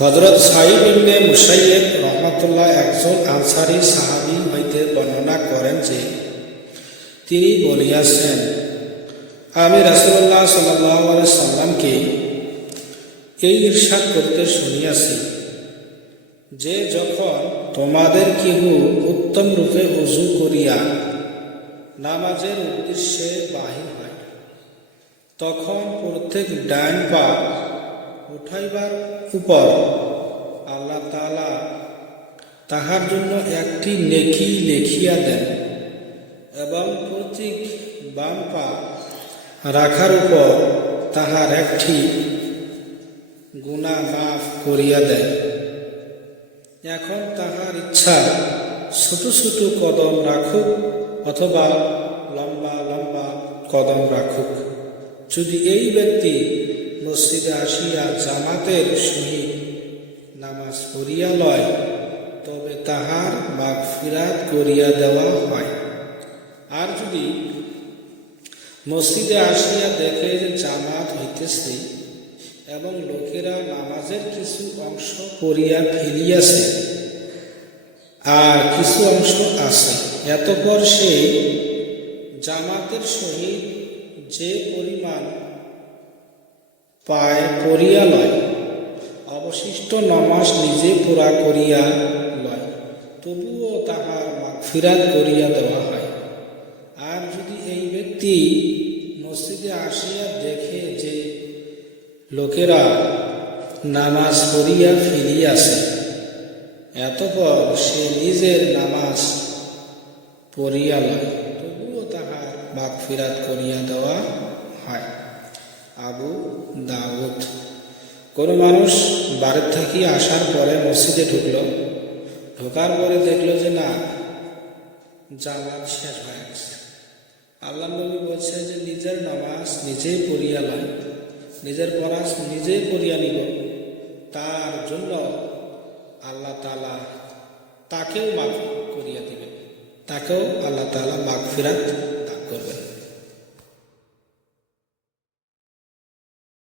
হযরত সাঈদ ইবনে Musayyib রাহমাতুল্লাহ একজন আনসারী সাহাবী হইতে বর্ণনা করেন যে তিনি বলিয়াছেন, আমি রাসূলুল্লাহ সাল্লাল্লাহু আলাইহি সাল্লামকে এই ইরশাদ করতে শুনিয়াছি যে যখন তোমাদের কেহ উত্তম রূপে ওযু করিয়া নামাজের উদ্দেশ্যে বাহির হয়, তখন প্রত্যেক ডান পা উঠাইবার উপর আল্লাহ তাআলা তাহার জন্য একটি নেকি লিখিয়া দেন এবং প্রত্যেক বাম পা রাখার উপর তাহার একটি গুনাহ মাফ করিয়া দেয়। এখন তাহার ইচ্ছা ছোট ছোট কদম রাখুক অথবা লম্বা লম্বা কদম রাখুক, যদি এই ব্যক্তি মসজিদে আসিয়া জামাতের সহিত নামাজ পড়িয়া লয়, তবে তাহার মাগফিরাত করিয়া দেওয়া হয়। আর যদি মসজিদে আসিয়া দেখে যে জামাত হইতেছে এবং লোকেরা নামাজের কিছু অংশ পড়িয়া ফেলিয়াছে আর কিছু অংশ আছে, এতপর সে জামাতের সহিত যে পরিমাণ পায় পড়িয়া লয়, অবশিষ্ট নামাজ নিজে পুরা করিয়া লয়, তবুও তাহার মাগফিরাত করিয়া দেওয়া হয়। আর যদি এই ব্যক্তি মসজিদে আসিয়া দেখে যে লোকেরা নামাজ পড়িয়া ফিরিয়াছে, এতপর সে নিজের নামাজ পড়িয়া লয়, তবুও তাহার মাগফিরাত করিয়া দেওয়া হয়। আবু দাউদ। কোনো মানুষ বাড়ির থেকে আসার পরে মসজিদে ঢোকার পরে দেখলো যে না, জামাত শেষ হয়ে গেছে। আল্লাহ নবী বলছে যে নিজের নামাজ নিজেই পড়িয়া লয়, নিজের পড়াশ নিজেই পড়িয়া নিব, তার জন্য আল্লাহ তাআলা তাকেও মাফ করিয়া দিবেন, তাকেও আল্লাহ তাআলা মাগফিরাত